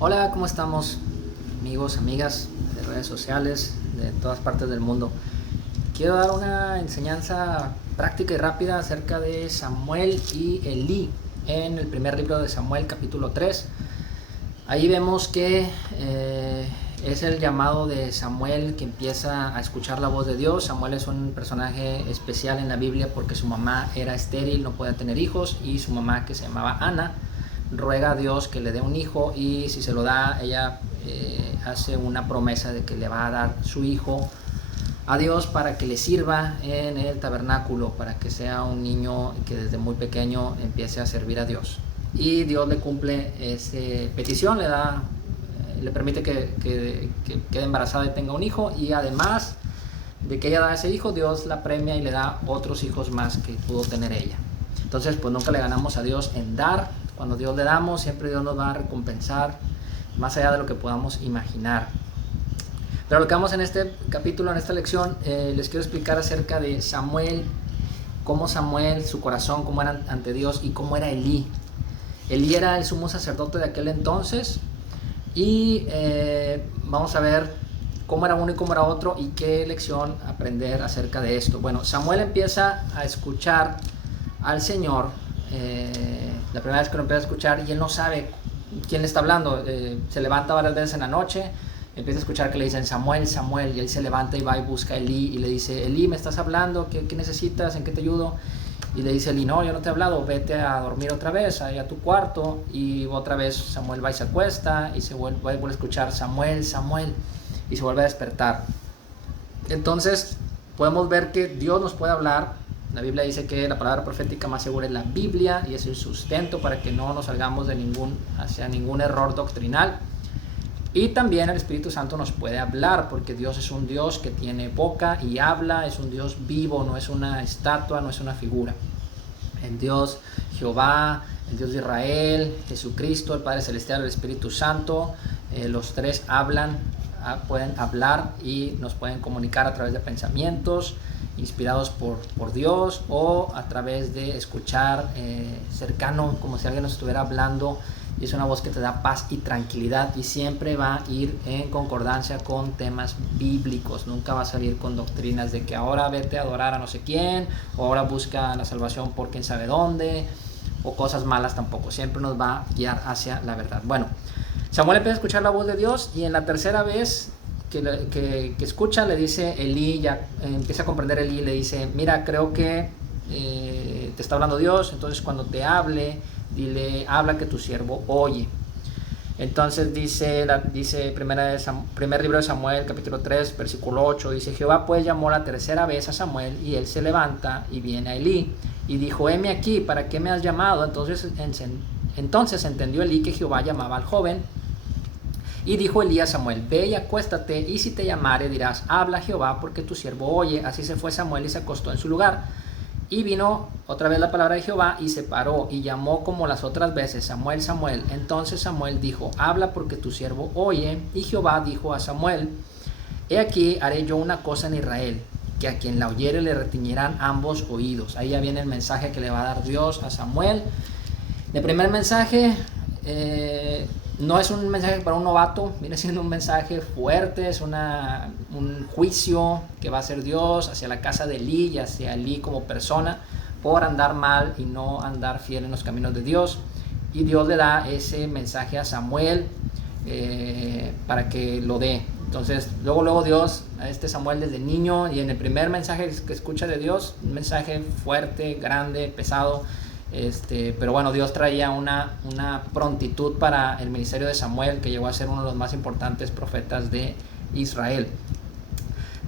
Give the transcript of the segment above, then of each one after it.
Hola, ¿cómo estamos? Amigos, amigas de redes sociales de todas partes del mundo. Quiero dar una enseñanza práctica y rápida acerca de Samuel y Elí en el primer libro de Samuel, capítulo 3. Ahí vemos que es el llamado de Samuel que empieza a escuchar la voz de Dios. Samuel es un personaje especial en la Biblia porque su mamá era estéril, no podía tener hijos, y su mamá, que se llamaba Ana, ruega a Dios que le dé un hijo, y si se lo da, ella hace una promesa de que le va a dar su hijo a Dios para que le sirva en el tabernáculo, para que sea un niño que desde muy pequeño empiece a servir a Dios. Y Dios le cumple esa petición, le permite que quede embarazada y tenga un hijo, y además de que ella da ese hijo, Dios la premia y le da otros hijos más que pudo tener ella. Entonces, pues nunca le ganamos a Dios en dar. Cuando Dios le damos, siempre Dios nos va a recompensar más allá de lo que podamos imaginar. Pero lo que vamos en este capítulo, en esta lección, les quiero explicar acerca de Samuel, cómo Samuel, su corazón, cómo era ante Dios, y cómo era Elí. Elí era el sumo sacerdote de aquel entonces, y vamos a ver cómo era uno y cómo era otro, y qué lección aprender acerca de esto. Bueno, Samuel empieza a escuchar al Señor, la primera vez que lo empieza a escuchar, y él no sabe quién le está hablando. Se levanta varias veces en la noche, empieza a escuchar que le dicen Samuel, Samuel, y él se levanta y va y busca a Elí y le dice: Elí, ¿me estás hablando? ¿Qué necesitas? ¿En qué te ayudo? Y le dice Elí: no, yo no te he hablado, vete a dormir otra vez, ahí a tu cuarto. Y otra vez Samuel va y se acuesta, y se vuelve a escuchar Samuel, Samuel, y se vuelve a despertar. Entonces podemos ver que Dios nos puede hablar. La Biblia dice que la palabra profética más segura es la Biblia, y es el sustento para que no nos salgamos hacia ningún error doctrinal. Y también el Espíritu Santo nos puede hablar, porque Dios es un Dios que tiene boca y habla, es un Dios vivo, no es una estatua, no es una figura. El Dios Jehová, el Dios de Israel, Jesucristo, el Padre Celestial, el Espíritu Santo, los tres pueden hablar y nos pueden comunicar a través de pensamientos inspirados por Dios, o a través de escuchar cercano, como si alguien nos estuviera hablando, y es una voz que te da paz y tranquilidad, y siempre va a ir en concordancia con temas bíblicos. Nunca va a salir con doctrinas de que ahora vete a adorar a no sé quién, o ahora busca la salvación por quién sabe dónde, o cosas malas tampoco. Siempre nos va a guiar hacia la verdad. Bueno, Samuel empieza a escuchar la voz de Dios, y en la tercera vez que escucha, le dice Elí, ya empieza a comprender Elí, le dice: mira, creo que te está hablando Dios, entonces cuando te hable, dile, habla, que tu siervo oye. Entonces dice primer libro de Samuel, capítulo 3, versículo 8, dice: Jehová pues llamó la tercera vez a Samuel, y él se levanta y viene a Elí, y dijo: heme aquí, ¿para qué me has llamado? Entonces entendió Elí que Jehová llamaba al joven. Y dijo Elí a Samuel: ve y acuéstate, y si te llamare dirás: habla Jehová, porque tu siervo oye. Así se fue Samuel y se acostó en su lugar. Y vino otra vez la palabra de Jehová, y se paró y llamó como las otras veces: Samuel, Samuel. Entonces Samuel dijo: habla, porque tu siervo oye. Y Jehová dijo a Samuel: he aquí, haré yo una cosa en Israel, que a quien la oyere le retiñirán ambos oídos. Ahí ya viene el mensaje que le va a dar Dios a Samuel. El primer mensaje no es un mensaje para un novato, viene siendo un mensaje fuerte, es un juicio que va a hacer Dios hacia la casa de Elí y hacia Elí como persona, por andar mal y no andar fiel en los caminos de Dios. Y Dios le da ese mensaje a Samuel para que lo dé. Entonces luego Dios a este Samuel desde niño, y en el primer mensaje que escucha de Dios, un mensaje fuerte, grande, pesado. Pero bueno, Dios traía una prontitud para el ministerio de Samuel, que llegó a ser uno de los más importantes profetas de Israel.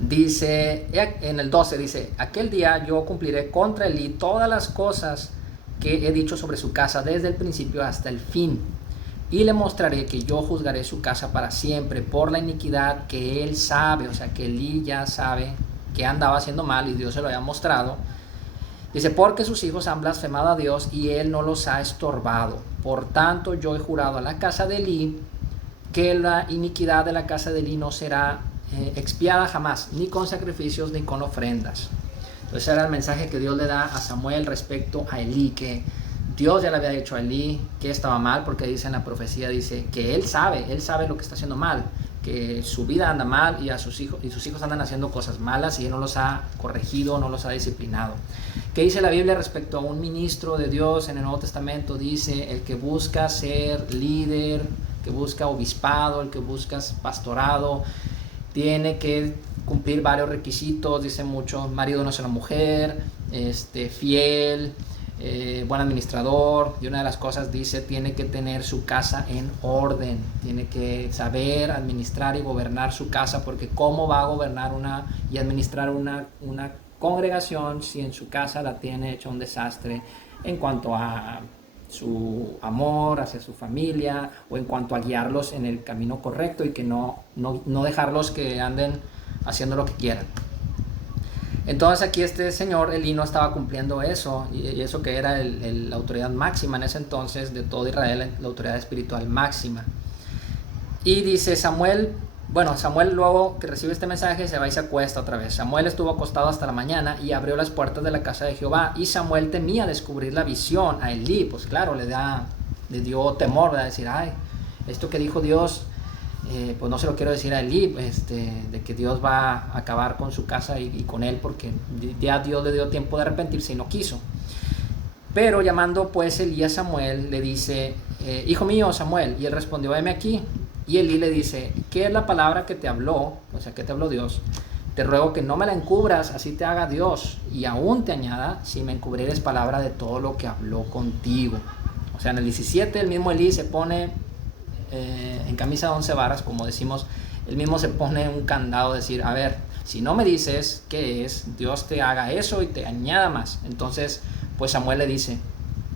Dice en el 12, dice: aquel día yo cumpliré contra Elí todas las cosas que he dicho sobre su casa desde el principio hasta el fin, y le mostraré que yo juzgaré su casa para siempre por la iniquidad que él sabe. O sea, que Elí ya sabe que andaba haciendo mal, y Dios se lo había mostrado. Dice: porque sus hijos han blasfemado a Dios, y él no los ha estorbado. Por tanto, yo he jurado a la casa de Elí que la iniquidad de la casa de Elí no será expiada jamás, ni con sacrificios ni con ofrendas. Entonces era el mensaje que Dios le da a Samuel respecto a Elí, que Dios ya le había dicho a Elí que estaba mal, porque dice en la profecía, dice que él sabe lo que está haciendo mal, que su vida anda mal y sus hijos andan haciendo cosas malas y él no los ha corregido, no los ha disciplinado. ¿Qué dice la Biblia respecto a un ministro de Dios en el Nuevo Testamento? Dice, el que busca ser líder, que busca obispado, el que busca pastorado, tiene que cumplir varios requisitos. Dice mucho: marido no es una mujer, fiel, buen administrador, y una de las cosas dice, tiene que tener su casa en orden, tiene que saber administrar y gobernar su casa, porque cómo va a gobernar y administrar una congregación si en su casa la tiene hecha un desastre en cuanto a su amor hacia su familia, o en cuanto a guiarlos en el camino correcto y que no dejarlos que anden haciendo lo que quieran. Entonces aquí este señor Elí no estaba cumpliendo eso, y eso que era la autoridad máxima en ese entonces de todo Israel, la autoridad espiritual máxima. Y dice Samuel luego que recibe este mensaje se va y se acuesta otra vez. Samuel estuvo acostado hasta la mañana y abrió las puertas de la casa de Jehová, y Samuel temía descubrir la visión a Elí. Pues claro, le dio temor, ¿verdad? Decir, ay, esto que dijo Dios, pues no se lo quiero decir a Elí, de que Dios va a acabar con su casa y con él, porque ya Dios le dio tiempo de arrepentirse y no quiso. Pero llamando pues Elí a Samuel, le dice, hijo mío Samuel, y él respondió, heme aquí. Y Elí le dice, ¿qué es la palabra que te habló? O sea, ¿qué te habló Dios? Te ruego que no me la encubras, así te haga Dios, y aún te añada, si me encubrieres palabra de todo lo que habló contigo. O sea, en el 17 el mismo Elí se pone en camisa de 11 varas, como decimos, él mismo se pone un candado, decir, a ver, si no me dices qué es, Dios te haga eso y te añada más. Entonces, pues Samuel le dice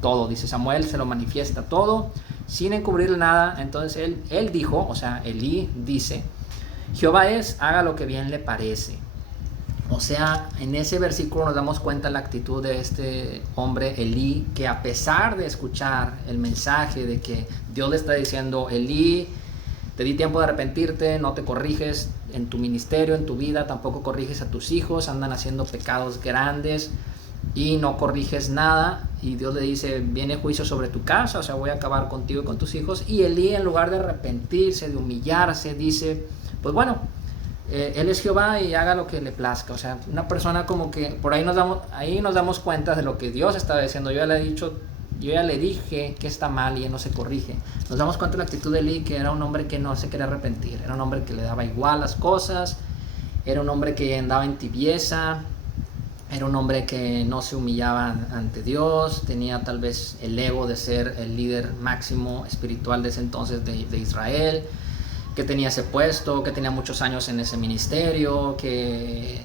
todo, dice Samuel, se lo manifiesta todo, sin encubrirle nada. Entonces él dijo, o sea, Elí dice, Jehová haga lo que bien le parece. O sea, en ese versículo nos damos cuenta la actitud de este hombre Elí, que a pesar de escuchar el mensaje de que Dios le está diciendo, Elí, te di tiempo de arrepentirte, no te corriges en tu ministerio, en tu vida, tampoco corriges a tus hijos, andan haciendo pecados grandes y no corriges nada, y Dios le dice, viene juicio sobre tu casa, o sea, voy a acabar contigo y con tus hijos. Y Elí, en lugar de arrepentirse, de humillarse, dice, pues bueno, él es Jehová y haga lo que le plazca. O sea, una persona como que por ahí nos damos cuenta de lo que Dios estaba diciendo. Yo ya le dije que está mal y él no se corrige. Nos damos cuenta de la actitud de Elí, que era un hombre que no se quería arrepentir, era un hombre que le daba igual las cosas, era un hombre que andaba en tibieza, era un hombre que no se humillaba ante Dios, tenía tal vez el ego de ser el líder máximo espiritual de ese entonces de Israel, que tenía ese puesto, que tenía muchos años en ese ministerio, que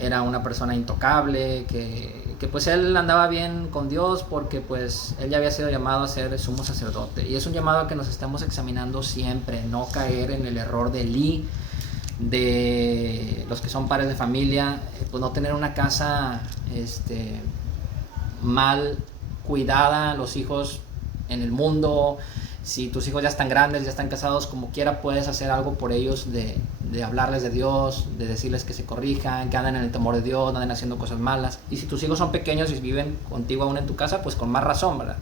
era una persona intocable, que pues él andaba bien con Dios, porque pues él ya había sido llamado a ser sumo sacerdote. Y es un llamado a que nos estemos examinando siempre, no caer en el error de Elí, de los que son padres de familia, pues no tener una casa mal cuidada, los hijos en el mundo. Si tus hijos ya están grandes, ya están casados, como quiera puedes hacer algo por ellos, de hablarles de Dios, de decirles que se corrijan, que anden en el temor de Dios, no anden haciendo cosas malas. Y si tus hijos son pequeños y viven contigo aún en tu casa, pues con más razón, ¿verdad?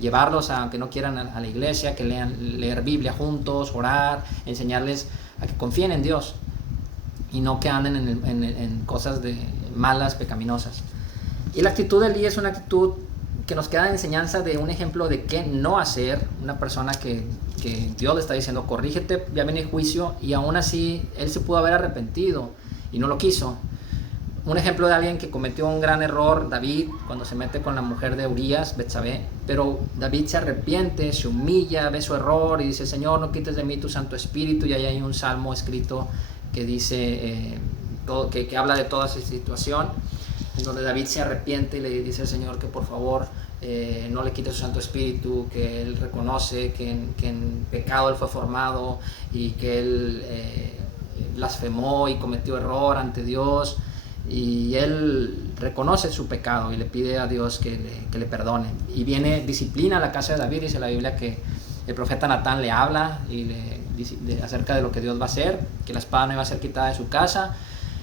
Llevarlos, aunque no quieran, a la iglesia, que leer Biblia juntos, orar, enseñarles a que confíen en Dios y no que anden en cosas malas, pecaminosas. Y la actitud de Elí es una actitud que nos queda de enseñanza, de un ejemplo de qué no hacer. Una persona que Dios le está diciendo, corrígete, ya viene el juicio, y aún así él se pudo haber arrepentido y no lo quiso. Un ejemplo de alguien que cometió un gran error, David, cuando se mete con la mujer de Urías, Betsabé, pero David se arrepiente, se humilla, ve su error y dice, Señor, no quites de mí tu Santo Espíritu. Y ahí hay un salmo escrito que dice, que habla de toda esa situación, en donde David se arrepiente y le dice al Señor que por favor no le quite su Santo Espíritu, que él reconoce que en pecado él fue formado y que él blasfemó y cometió error ante Dios, y él reconoce su pecado y le pide a Dios que le perdone. Y viene disciplina a la casa de David. Dice la Biblia que el profeta Natán le habla y acerca de lo que Dios va a hacer, que la espada no iba a ser quitada de su casa.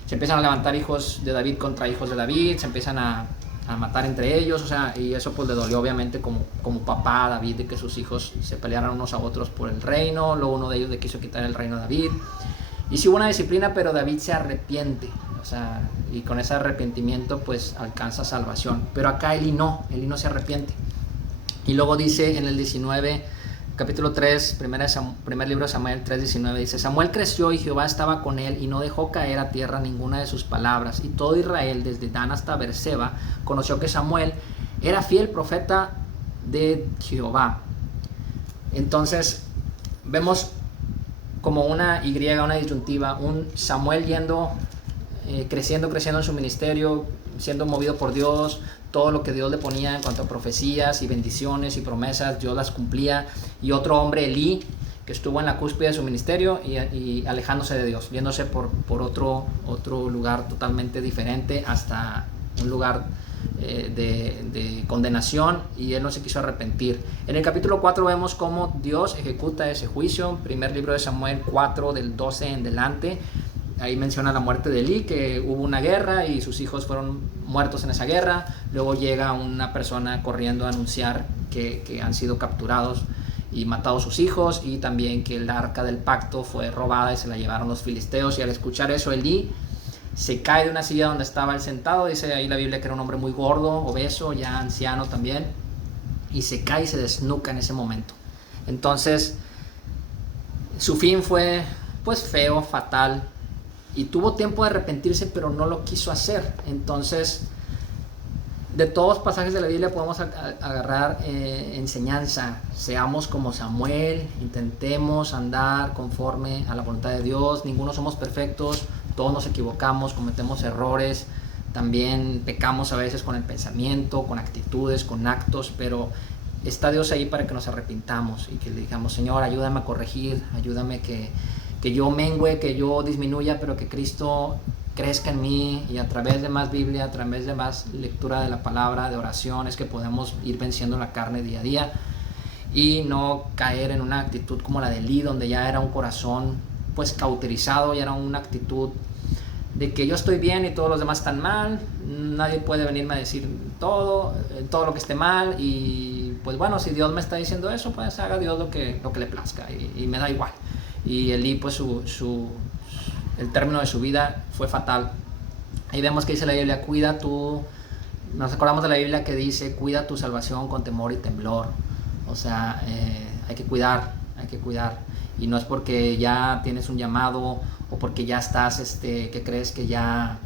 Se empiezan a levantar hijos de David contra hijos de David, se empiezan a a matar entre ellos, o sea, y eso pues le dolió obviamente como papá a David, de que sus hijos se pelearan unos a otros por el reino. Luego uno de ellos le quiso quitar el reino a David, y sí hubo una disciplina, pero David se arrepiente, o sea, y con ese arrepentimiento pues alcanza salvación. Pero acá Elí no se arrepiente. Y luego dice en el 19, capítulo 3, primer libro de Samuel 3:19, dice: Samuel creció y Jehová estaba con él y no dejó caer a tierra ninguna de sus palabras. Y todo Israel, desde Dan hasta Beerseba, conoció que Samuel era fiel profeta de Jehová. Entonces vemos como una Y, una disyuntiva, un Samuel yendo, creciendo en su ministerio, siendo movido por Dios. Todo lo que Dios le ponía en cuanto a profecías y bendiciones y promesas, Dios las cumplía. Y otro hombre, Elí, que estuvo en la cúspide de su ministerio y alejándose de Dios, viéndose por otro lugar totalmente diferente, hasta un lugar de condenación, y él no se quiso arrepentir. En el capítulo 4 vemos cómo Dios ejecuta ese juicio. Primer libro de Samuel 4, del 12 en delante. Ahí menciona la muerte de Elí, que hubo una guerra y sus hijos fueron muertos en esa guerra. Luego llega una persona corriendo a anunciar que han sido capturados y matados sus hijos, y también que el arca del pacto fue robada y se la llevaron los filisteos. Y al escuchar eso, Elí se cae de una silla donde estaba él sentado. Dice ahí la Biblia que era un hombre muy gordo, obeso, ya anciano también, y se cae y se desnuca en ese momento. Entonces su fin fue pues feo, fatal, y tuvo tiempo de arrepentirse, pero no lo quiso hacer. Entonces, de todos los pasajes de la Biblia podemos agarrar enseñanza. Seamos como Samuel, intentemos andar conforme a la voluntad de Dios. Ninguno somos perfectos, todos nos equivocamos, cometemos errores, también pecamos a veces con el pensamiento, con actitudes, con actos, pero está Dios ahí para que nos arrepintamos y que le digamos: Señor, ayúdame a corregir, ayúdame que yo mengüe, que yo disminuya, pero que Cristo crezca en mí. Y a través de más Biblia, a través de más lectura de la palabra, de oración, es que podemos ir venciendo la carne día a día y no caer en una actitud como la de Elí, donde ya era un corazón pues cauterizado, ya era una actitud de que yo estoy bien y todos los demás están mal, nadie puede venirme a decir todo lo que esté mal, y pues bueno, si Dios me está diciendo eso, pues haga Dios lo que le plazca, y me da igual. Y Elí, pues el término de su vida fue fatal. Ahí vemos que dice la Biblia: nos acordamos de la Biblia que dice: cuida tu salvación con temor y temblor. O sea, hay que cuidar, y no es porque ya tienes un llamado o porque ya estás, que crees que ya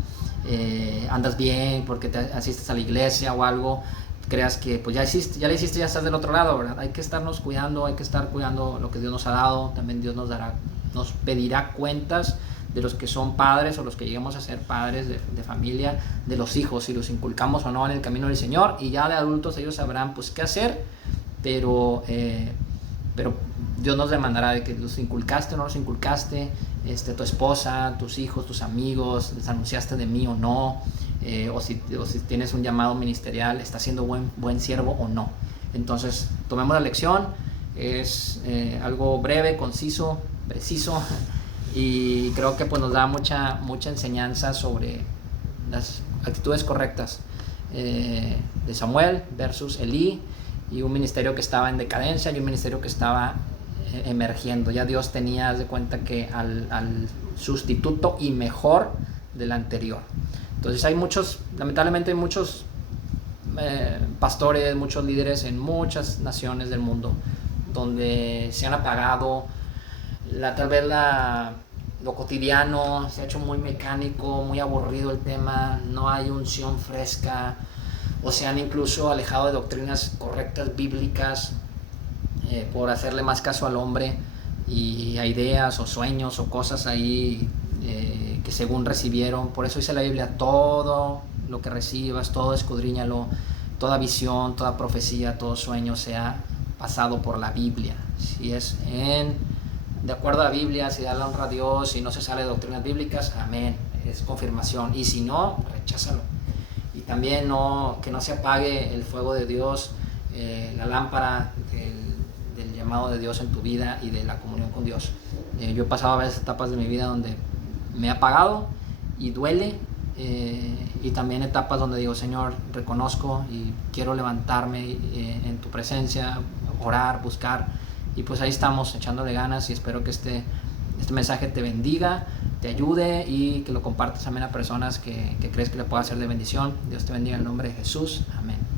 andas bien, porque te asistes a la iglesia o algo, creas que pues ya le hiciste, ya estás del otro lado, ¿verdad? Hay que estarnos cuidando, hay que estar cuidando lo que Dios nos ha dado. También Dios nos pedirá cuentas de los que son padres o los que lleguemos a ser padres de familia, de los hijos, si los inculcamos o no en el camino del Señor. Y ya de adultos ellos sabrán pues qué hacer, pero Dios nos demandará de que los inculcaste o no los inculcaste, tu esposa, tus hijos, tus amigos, les anunciaste de mí o no, o si tienes un llamado ministerial, estás siendo buen siervo o no. Entonces tomemos la lección. Es algo breve, conciso, preciso, y creo que pues nos da mucha enseñanza sobre las actitudes correctas de Samuel versus Elí, y un ministerio que estaba en decadencia y un ministerio que estaba emergiendo. Ya Dios tenía, haz de cuenta, que al sustituto y mejor del anterior. Entonces lamentablemente hay muchos pastores, muchos líderes en muchas naciones del mundo donde se han apagado. Tal vez lo cotidiano se ha hecho muy mecánico, muy aburrido el tema, no hay unción fresca, o se han incluso alejado de doctrinas correctas bíblicas por hacerle más caso al hombre y a ideas o sueños o cosas ahí que según recibieron. Por eso dice la Biblia: todo lo que recibas, todo escudriñalo, toda visión, toda profecía, todo sueño sea pasado por la Biblia. Si es de acuerdo a la Biblia, si da la honra a Dios, si no se sale de doctrinas bíblicas, amén, es confirmación. Y si no, recházalo. Y también que no se apague el fuego de Dios, la lámpara del llamado de Dios en tu vida y de la comunión con Dios. Yo he pasado a veces etapas de mi vida donde me he apagado y duele, y también etapas donde digo, Señor, reconozco y quiero levantarme en tu presencia, orar, buscar, y pues ahí estamos echándole ganas, y espero que este mensaje te bendiga, te ayude, y que lo compartas también a personas que crees que le pueda ser de bendición. Dios te bendiga en el nombre de Jesús. Amén.